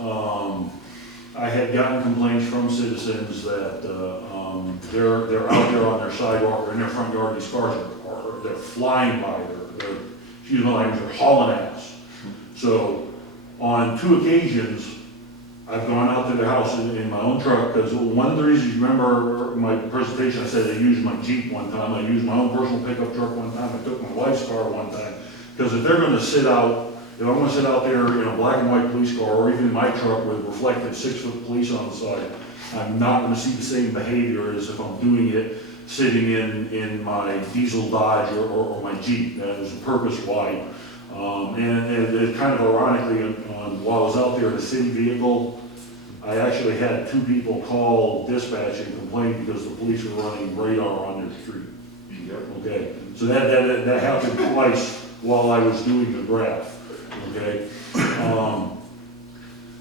I had gotten complaints from citizens that, they're out there on their sidewalk or in their front yard, these cars they're flying by, excuse my language, they're hauling ass. So, on 2 occasions, I've gone out to their house in my own truck, because one of the reasons, you remember my presentation, I said I used my Jeep one time, I used my own personal pickup truck one time, I took my wife's car one time. Because if they're gonna sit out, if I'm gonna sit out there in a black and white police car, or even in my truck with reflective 6-foot police on the side, I'm not gonna see the same behavior as if I'm doing it sitting in my diesel Dodge or my Jeep. That was the purpose why. And it kind of ironically, while I was out there in a city vehicle, I actually had 2 people call dispatch and complain because the police were running radar on their street. Okay, so that happened twice while I was doing the graph. Okay,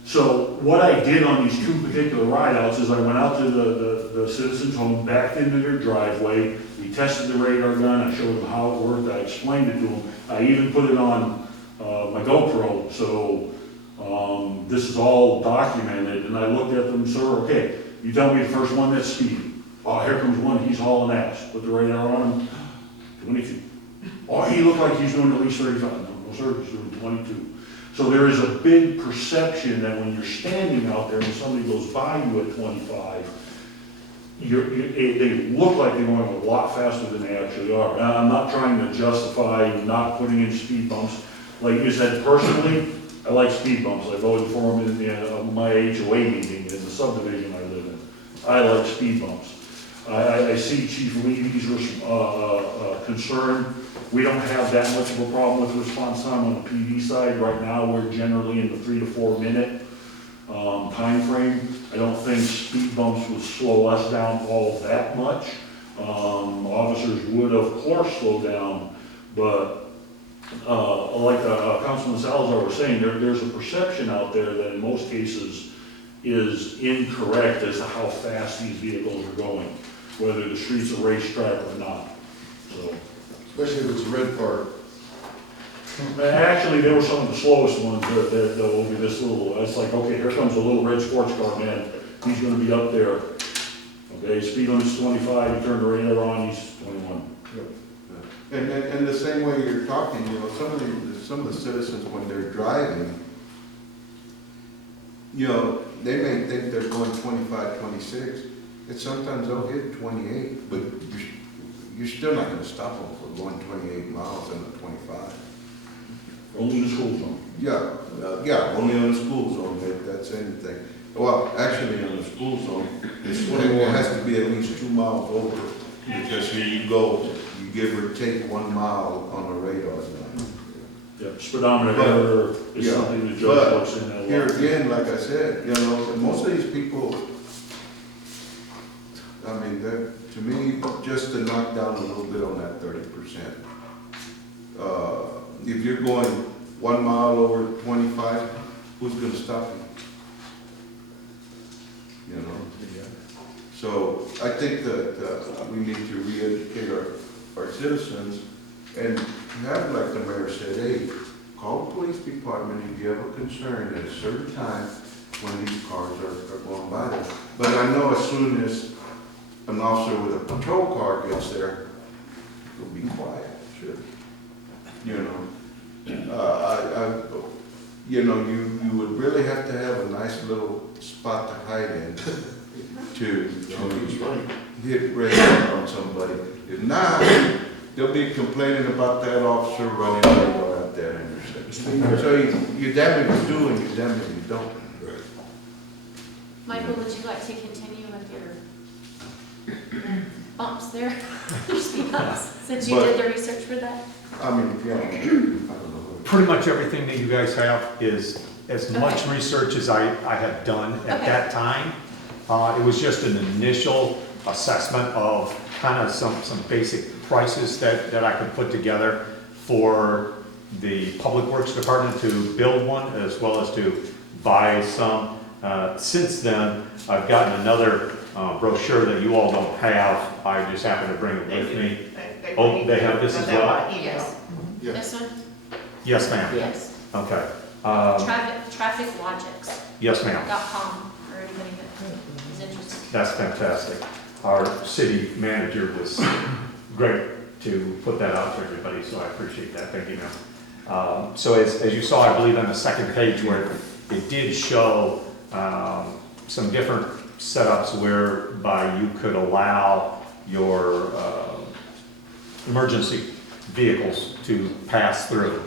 so what I did on these 2 particular ride-outs is I went out to the citizen's home, backed into their driveway, we tested the radar gun, I showed them how it worked, I explained it to them, I even put it on my GoPro, so this is all documented, and I looked at them, sir, okay, you tell me the first one that's speeding. Oh, here comes one, he's hauling ass. Put the radar on him, 22. Oh, he looked like he's doing at least 35. No, sir, he's doing 22. So there is a big perception that when you're standing out there and somebody goes by you at 25, they look like they're going a lot faster than they actually are. Now, I'm not trying to justify not putting in speed bumps. Like you said, personally, I like speed bumps. I voted for them in my HOA meeting in the subdivision I live in. I like speed bumps. I see Chief Levy's concern. We don't have that much of a problem with response time on the PD side. Right now, we're generally in the 3 to 4 minute time frame. I don't think speed bumps would slow us down all that much. Officers would, of course, slow down, but like Councilman Salazar was saying, there's a perception out there that in most cases is incorrect as to how fast these vehicles are going, whether the street's a racetrack or not. So, especially if it's a red car. actually, they were some of the slowest ones that over this little. It's like, okay, here comes a little red sports car, man. He's going to be up there. Okay, speed limit's 25. You turn the radar on, he's 21. Yep. And the same way you're talking, you know, some of the citizens when they're driving, you know, they may think they're going 25, 26, and sometimes they'll hit 28, but you're still not going to stop them from going 28 miles in a 25. Only in the school zone. Yeah, only on the school zone, if that's anything. Well, actually, on the school zone, it has to be at least 2 miles over, because here you go, you give or take 1 mile on the radar gun. Yeah, speedometer error is something the judge looks in that. Here again, like I said, you know, most of these people, I mean, to me, just to knock down a little bit on that 30%. If you're going 1 mile over 25, who's going to stop you? You know? So I think that we need to re-educate our citizens and have, like the mayor said, hey, call the police department if you have a concern at a certain time when these cars are going by them. But I know as soon as an officer with a patrol car gets there, it'll be quiet, sure. You know, you know, you would really have to have a nice little spot to hide in to hit radar on somebody. If not, they'll be complaining about that officer running radar out there. So you damn if you do and you damn if you don't. Michael, would you like to continue with your bumps there? Your speed bumps, since you did the research for that? I mean, yeah, I don't know. Pretty much everything that you guys have is as much research as I had done at that time. It was just an initial assessment of kind of some basic prices that I could put together for the Public Works Department to build one, as well as to buy some. Since then, I've gotten another brochure that you all don't have. I just happen to bring it with me. Oh, they have this as well? Yes. Yeah. This one? Yes, ma'am. Yes. Okay. Trafficlogics.com Yes, ma'am. for anybody that is interested. That's fantastic. Our city manager was great to put that out to everybody, so I appreciate that. Thank you, ma'am. So as you saw, I believe on the second page where it did show some different setups whereby you could allow your emergency vehicles to pass through.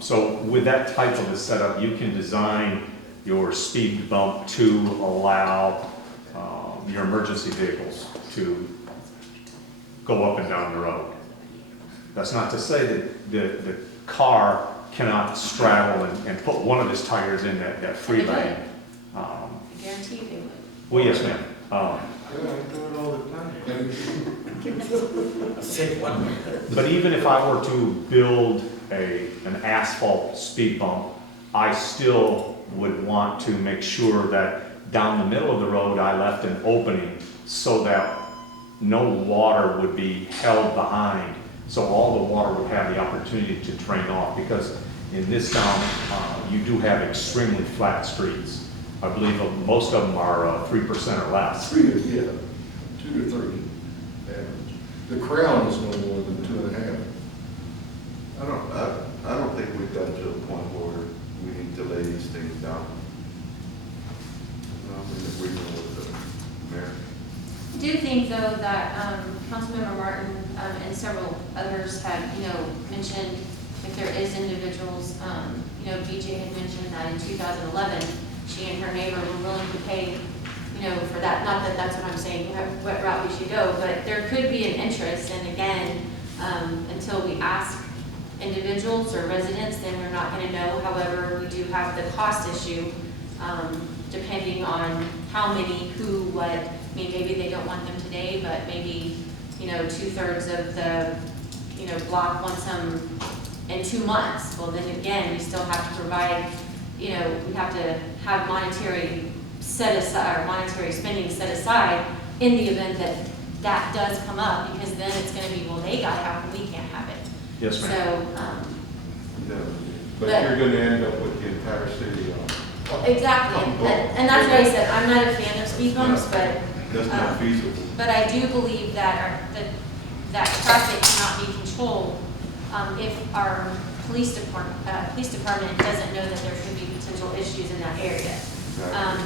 So with that type of a setup, you can design your speed bump to allow your emergency vehicles to go up and down the road. That's not to say that the car cannot straddle and put one of his tires in that free They would. lane. I guarantee they would. Well, yes, ma'am. Yeah, I do it all the time. Say one. But even if I were to build an asphalt speed bump, I still would want to make sure that down the middle of the road, I left an opening so that no water would be held behind. So all the water would have the opportunity to drain off, because in this town, you do have extremely flat streets. I believe most of them are 3% or less. 3 to, yeah, 2 to 3. And the crown is no more than 2.5. I don't think we've got to the point where we need to lay these things down. I'm in agreement with the mayor. I do think though that Councilmember Martin and several others have, mentioned if there is individuals, BJ had mentioned that in 2011, she and her neighbor were willing to pay, for that. Not that that's what I'm saying, what route we should go, but there could be an interest. And again, until we ask individuals or residents, then we're not going to know. However, we do have the cost issue, depending on how many, who, what. I mean, maybe they don't want them today, but maybe, 2/3 of the, block wants them in 2 months. Well, then again, we still have to provide, we have to have monetary spending set aside in the event that that does come up, because then it's going to be, well, they got it, how come we can't have it? Yes, ma'am. So, No, But- but you're gonna end up with the entire city exactly, and that's why I said, I'm not a fan of speed bumps, but that's not feasible. But I do believe that that traffic cannot be controlled if our police department doesn't know that there could be potential issues in that area.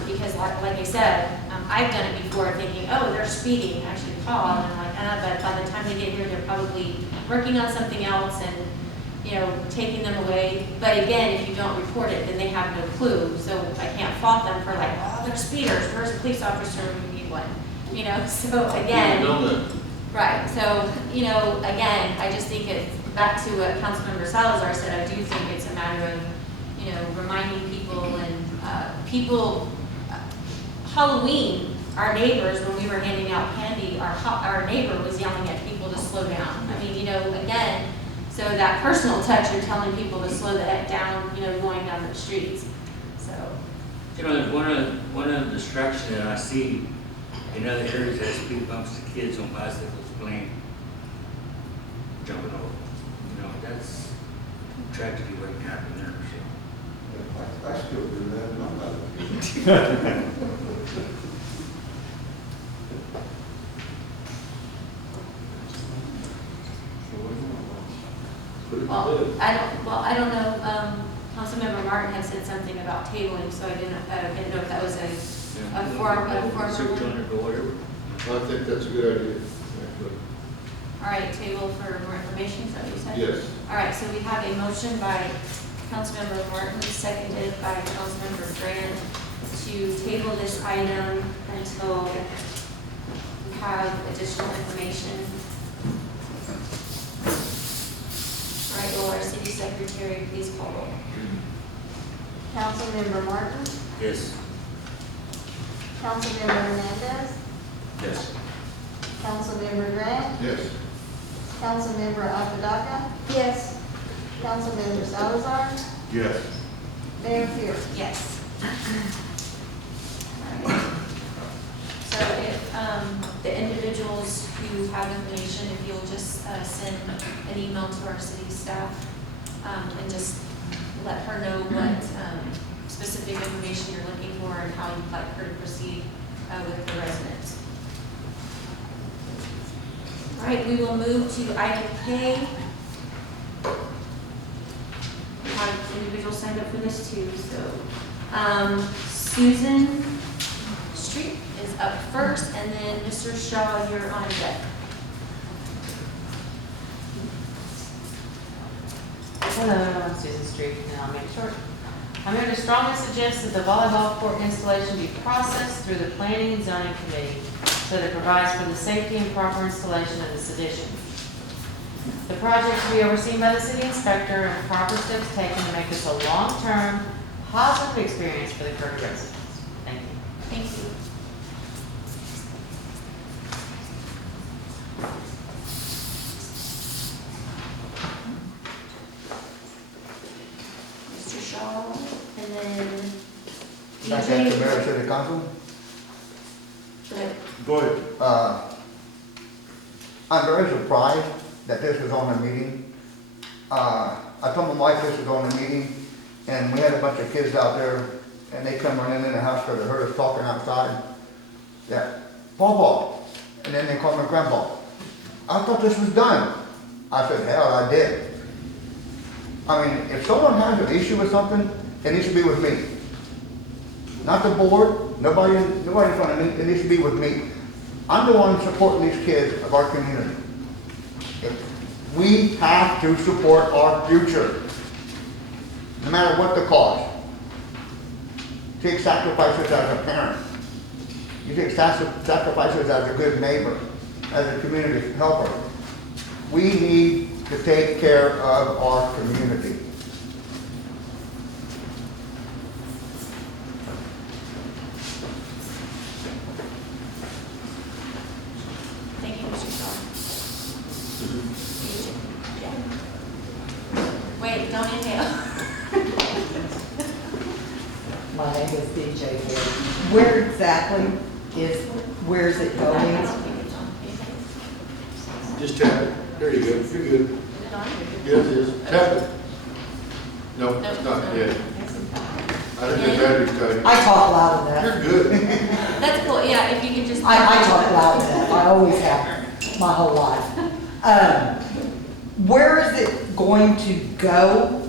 Because like I said, I've done it before thinking, oh, they're speeding, I should call, and I'm like, but by the time they get here, they're probably working on something else and, taking them away. But again, if you don't report it, then they have no clue, so I can't fault them for like, oh, they're speeders, where's a police officer, we need one, so again. Right, so, again, I just think it's, back to what Councilmember Salazar said, I do think it's a matter of, reminding people and, Halloween, our neighbors, when we were handing out candy, our neighbor was yelling at people to slow down. I mean, again, so that personal touch, you're telling people to slow the heck down, going down the streets, so. One of the distractions that I see in other areas that speed bumps to kids on bicycles playing, jumping over. That's tragedy waiting to happen there. I still do that, and I'm not. I don't know, Councilmember Martin had said something about tabling, so I didn't know if that was a form. $600 or whatever. I think that's a good idea, actually. All right, table for more information, is that what you said? Yes. All right, so we have a motion by Councilmember Martin, seconded by Councilmember Grant, to table this item until we have additional information. All right, will our city secretary please call roll? Councilmember Martin, Yes. Councilmember Hernandez, Yes. Councilmember Grant, Yes. Councilmember Apodaca. Yes. Councilmember Salazar, Yes. Mayor Pierce. Yes. All right. So if the individuals who have information, if you'll just send an email to our city staff and just let her know what specific information you're looking for and how you'd like her to proceed with the residents. All right, we will move to item K. We have individuals signed up for this too, so. Susan Street is up first, and then Mr. Shaw, you're on deck. Hello, I'm Susan Street, and I'll make it short. I'm here to strongly suggest that the volleyball court installation be processed through the Planning and Zoning Committee so that it provides for the safety and proper installation of this addition. The project should be overseen by the city inspector and proper steps taken to make this a long-term, positive experience for the Kirby residents. Thank you. Thank you. Mr. Shaw, and then Back BJ. at the mayor, city council. Go ahead. Go ahead. I'm very surprised that this was on the meeting. I told my wife this was on the meeting, and we had a bunch of kids out there, and they come running in the house because they heard us talking outside. That, Pawpaw, and then they called me Grandpa. I thought this was done. I said, hell, I did. I mean, if someone has an issue with something, it needs to be with me. Not the board, nobody's gonna meet, it needs to be with me. I'm the one supporting these kids of our community. We have to support our future, no matter what the cost. Take sacrifices as a parent. You take sacrifices as a good neighbor, as a community helper. We need to take care of our community. Thank you, Mr. Shaw. Yeah. Wait, don't inhale. My name is BJ Kirby. Where exactly where's it I going? don't think it's on. Just tap it. There you go. You're good. Is it on? Yes, it is. Tap it. No, it's not yet. I think the battery's dying. I talk loud enough. You're good. That's cool, yeah, if you could just. I talk loud enough. I always have my whole life. Where is it going to go?